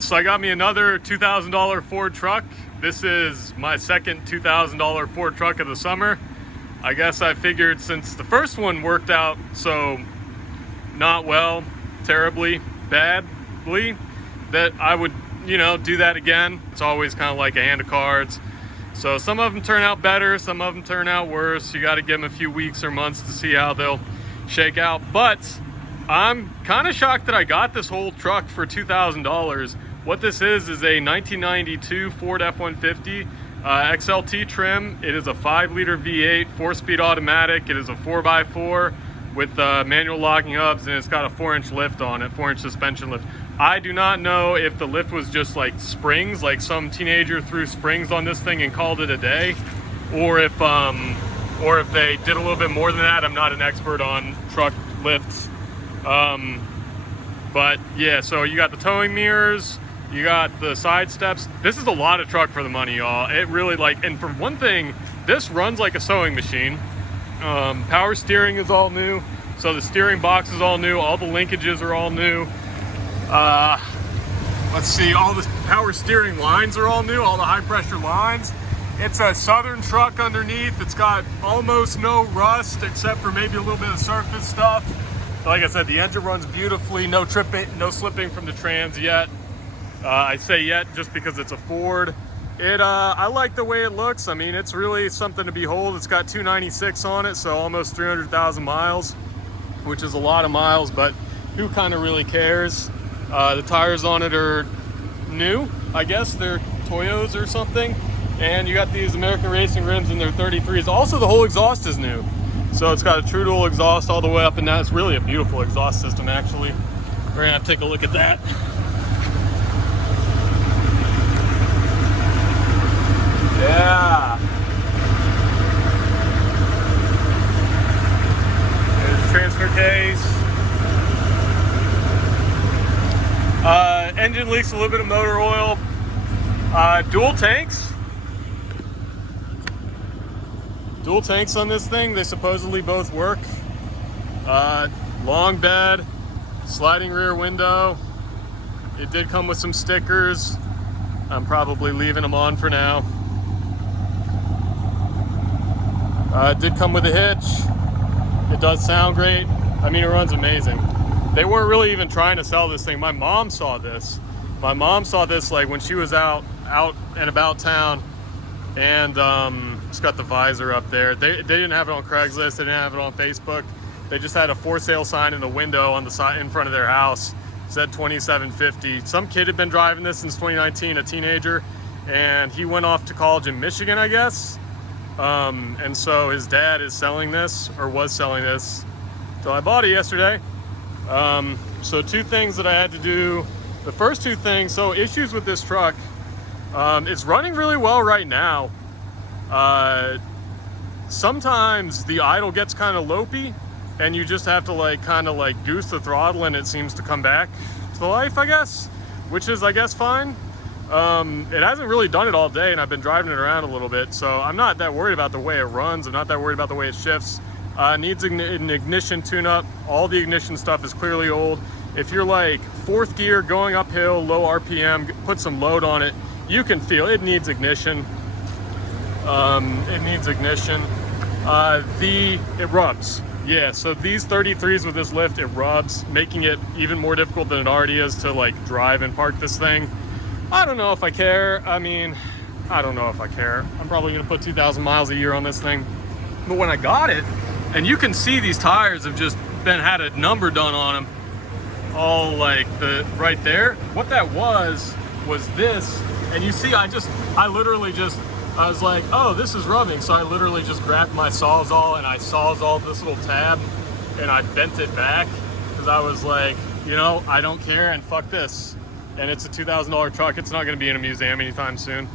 So I got me another $2,000 Ford truck. This is my second $2,000 Ford truck of the summer. I guess I figured since the first one worked out so not well, terribly, badly, that I would, do that again. It's always kind of like a hand of cards. So some of them turn out better, some of them turn out worse. You got to give them a few weeks or months to see how they'll shake out. But I'm kind of shocked that I got this whole truck for $2,000. What this is a 1992 Ford F-150 XLT trim. It is a 5-liter V8, 4-speed automatic. It is a 4x4 with manual locking hubs, and it's got a 4-inch lift on it, 4-inch suspension lift. I do not know if the lift was just like springs, like some teenager threw springs on this thing and called it a day, or if they did a little bit more than that. I'm not an expert on truck lifts. But yeah, so you got the towing mirrors, you got the side steps. This is a lot of truck for the money, y'all. It really and for one thing, this runs like a sewing machine. Power steering is all new. So the steering box is all new. All the linkages are all new. Let's see, all the power steering lines are all new, all the high pressure lines. It's a Southern truck underneath. It's got almost no rust except for maybe a little bit of surface stuff. Like I said, the engine runs beautifully. No tripping, no slipping from the trans yet. I say yet just because it's a Ford. I like the way it looks. I mean, it's really something to behold. It's got 296 on it, so almost 300,000 miles, which is a lot of miles, but who kind of really cares? The tires on it are new, I guess. They're Toyos or something. And you got these American Racing rims and they're 33s. Also, the whole exhaust is new. So it's got a true dual exhaust all the way up and down. It's really a beautiful exhaust system, actually. We're gonna have to take a look at that. Yeah. There's the transfer case. Engine leaks a little bit of motor oil. Dual tanks. Dual tanks on this thing. They supposedly both work. Long bed, sliding rear window. It did come with some stickers. I'm probably leaving them on for now. It did come with a hitch. It does sound great. I mean, it runs amazing. They weren't really even trying to sell this thing. My mom saw this. My mom saw this like when she was out and about town, and it's got the visor up there. They didn't have it on Craigslist. They didn't have it on Facebook. They just had a for sale sign in the window on the side in front of their house. It said 2750. Some kid had been driving this since 2019, a teenager, and he went off to college in Michigan, I guess. And so his dad is selling this, or was selling this. So I bought it yesterday. So two things that I had to do. The first two things, so issues with this truck. It's running really well right now. Sometimes the idle gets kind of lopey and you just have to kind of goose the throttle and it seems to come back to life, I guess, which is, I guess, fine. It hasn't really done it all day and I've been driving it around a little bit, so I'm not that worried about the way it runs. I'm not that worried about the way it shifts. Needs an ignition tune-up. All the ignition stuff is clearly old. If you're like fourth gear going uphill, low RPM, put some load on it, you can feel it needs ignition. It needs ignition. It rubs. Yeah, so these 33s with this lift, it rubs, making it even more difficult than it already is to drive and park this thing. I don't know if I care. I mean, I don't know if I care. I'm probably gonna put 2,000 miles a year on this thing. But when I got it, and you can see these tires have just had a number done on them, all right there. What that was this, and you see, I was like, oh, this is rubbing. So I literally just grabbed my Sawzall and I Sawzalled this little tab and I bent it back because I was like, I don't care and fuck this. And it's a $2,000 truck. It's not going to be in a museum anytime soon.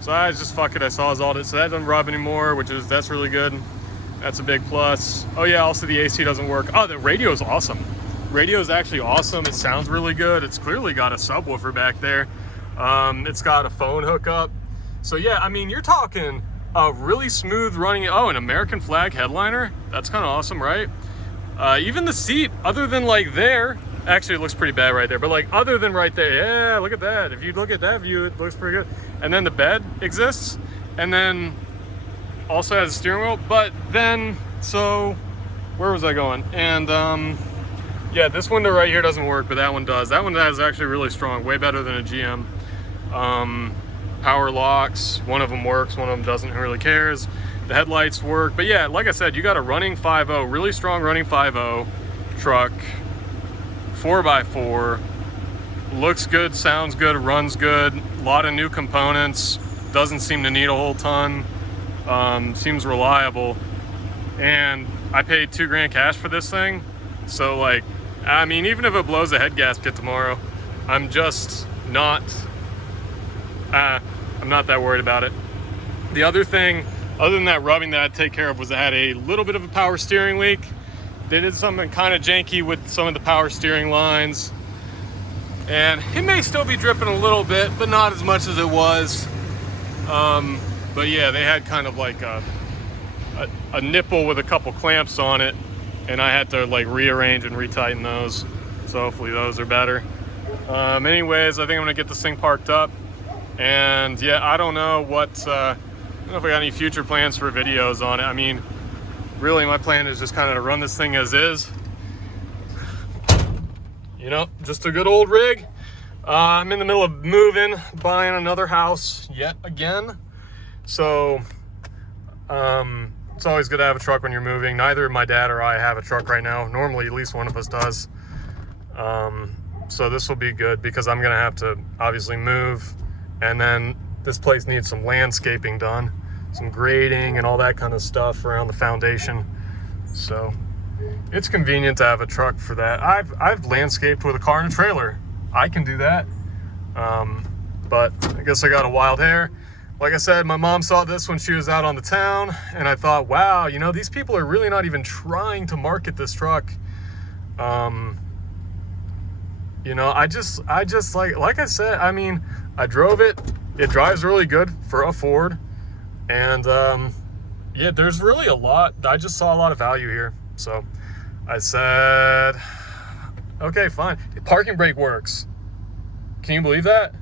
So I just fuck it. I Sawzalled it. So that doesn't rub anymore, that's really good. That's a big plus. Oh yeah, also the AC doesn't work. Oh, the radio is awesome. Radio is actually awesome. It sounds really good. It's clearly got a subwoofer back there. It's got a phone hookup. So yeah, I mean, you're talking a really smooth running, an American flag headliner. That's kind of awesome, right? Even the seat, other than there, Actually, it looks pretty bad right there. But like other than right there, yeah, look at that. If you look at that view, it looks pretty good. And then the bed exists. And then also has a steering wheel. But then, so where was I going? And yeah, this window right here doesn't work, but that one does. That one is actually really strong, way better than a GM. Power locks, one of them works, one of them doesn't, who really cares. The headlights work, but yeah, like I said, you got a running 5.0, really strong running 5.0 truck, 4x4, looks good, sounds good, runs good, a lot of new components, doesn't seem to need a whole ton, seems reliable, and I paid $2,000 cash for this thing, so like, I mean, even if it blows a head gasket tomorrow, I'm just not, I'm not that worried about it. The other thing, other than that rubbing that I'd take care of, was I had a little bit of a power steering leak. They did something kind of janky with some of the power steering lines. And it may still be dripping a little bit, but not as much as it was. But yeah, they had kind of like a nipple with a couple clamps on it. And I had to like rearrange and retighten those. So hopefully those are better. Anyways, I think I'm gonna get this thing parked up. And yeah, I don't know what, I don't know if I got any future plans for videos on it. I mean, really my plan is just kind of to run this thing as is. You know, just a good old rig. I'm in the middle of moving, buying another house yet again. So, it's always good to have a truck when you're moving. Neither my dad or I have a truck right now. Normally, at least one of us does. So this will be good because I'm gonna have to obviously move, and then this place needs some landscaping done, some grading and all that kind of stuff around the foundation. So it's convenient to have a truck for that. I've landscaped with a car and a trailer. I can do that. But I guess I got a wild hair. Like I said, my mom saw this when she was out on the town, and I thought, wow, you know, these people are really not even trying to market this truck. You know, I just like I said, I mean, I drove it. It drives really good for a Ford. And yeah, there's really a lot. I just saw a lot of value here. So I said, okay, fine. Parking brake works. Can you believe that?